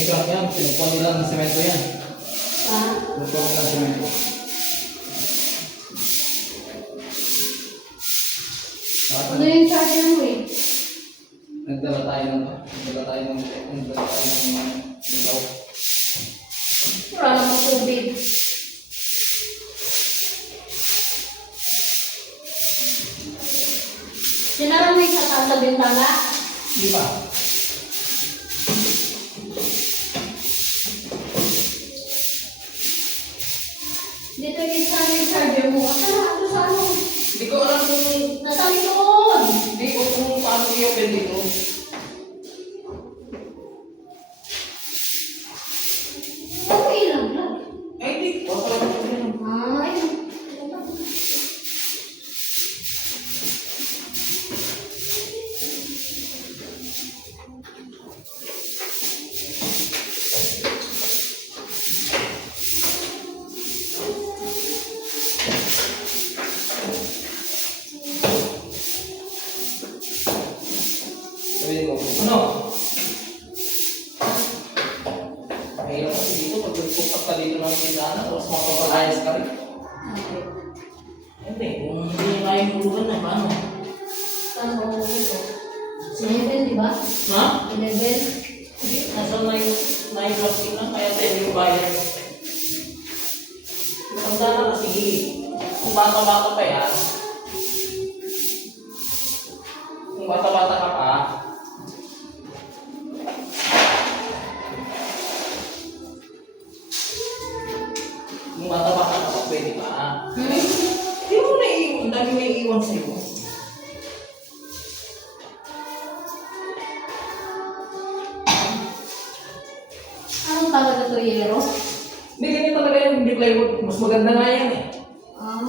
May crack yan. Pinagpuan nila ng semento yan. Ha? Pinagpuan nila ng semento. Ano yung charger mo eh? Nagdala tayo ng ikaw. Wala namang tubig. Sinara mo yung sa taas sa bintana? Di ba? Dito yung charger mo. Asa sa ano? Hindi ko alam kung... Nasa likod! Hindi ko kung paano i-open dito. Okay lang lang. Ay, hindi ko. Paano ko yan? Ay. Sabihin mo, ano? Mahirap kasi dito, pag nagpupak ka dito ng pindahan, tapos mapapalayas ka rin. Okay. Hindi, kung hindi na kaya hulugan na, paano? Saan ba mo ito? 11, di ba? Ha? 11. Hindi, nasa 9 lang, kaya 10 yung bayad. Matanda na kasi, kung bata-bata pa yan, kung bata-bata ka pa, kung bata-bata ka pa, pwede ka. Hindi mo naiiwan, ang dami naiiwan sa'yo. Anong tawag ito, yero? Hindi, ganyan talaga yan, hindi plywood. Mas maganda nga yan eh. Ah.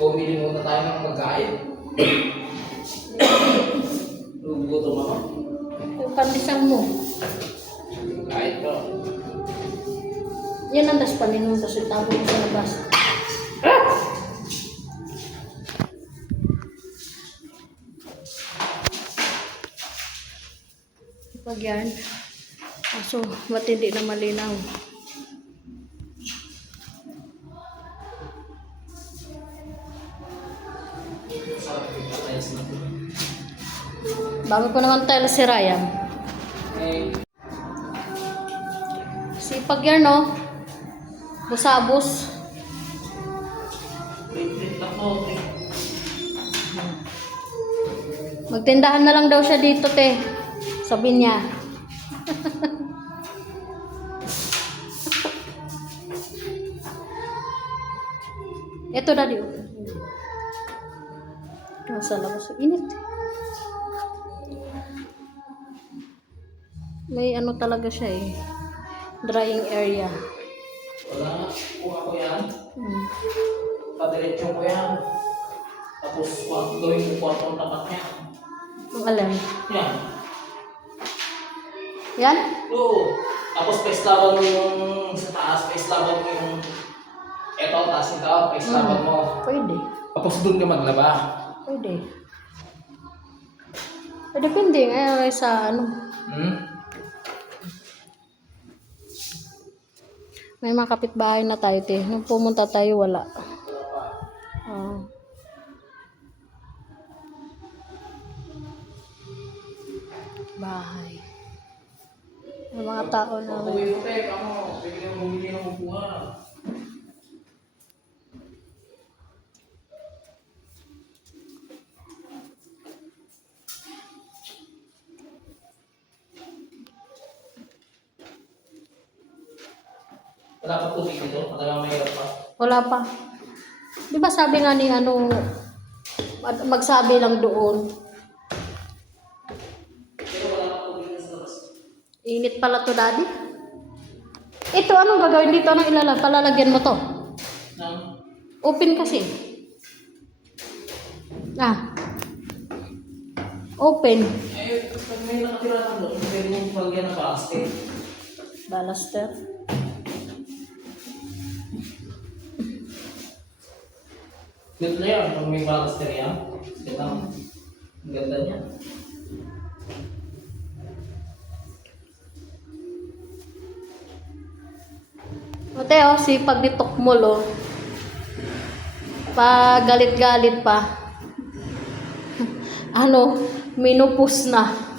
Bumili muna tayo ng pagkain. Gugutom ako. Yung pandesal mo. Kahit ba? Yan ang daspanin mo, tapos itago mo sa labas. Pag yan, aso, ba't hindi na malinaw? Bago ko naman tayo si Ryan. Eh, Sipag yan, no? Busabos. print lang po. Magtindahan na lang daw siya dito, te. Sabi niya. Ito, daddy. Nasa labas. Init. May ano talaga siya eh. Drying area. Wala, kuha ko yan. Hmm. Padiretso ko yan. Tapos gawin ko kwarto ang tapat niya. Ang alam. Yan. Yan? Oo. Tapos paislaban mo yung sa taas, paislaban mo yung eto, taas ito, paislaban mo. Pwede. Tapos doon ka maglaba. Pwede. Depende nga sa ano. Hmm? May mga kapitbahay na tayo, te. Nung pumunta tayo, wala. Ah. Bahay. May mga tao na... Pag-uwi mo, te, kamo, pwede mo bumili ng upuan. Wala pa tubig dito, talagang mahirap pa. Wala pa. Di ba sabi nga ni ano, magsabi lang doon. Pero wala pa po dito sa labas. Init pala to, Daddy. Ito, anong gagawin dito? Anong palalagyan mo to? Nang? Open kasi. Open. Eh, pag may nakatira ka doon, pwede mong palagyan ng basket. Balaster. Dito na yan, pag may balaster yan. Ito, ang ganda niya. Ate, si pagditok mo, lo. Pag galit-galit pa. Ano, minupus na.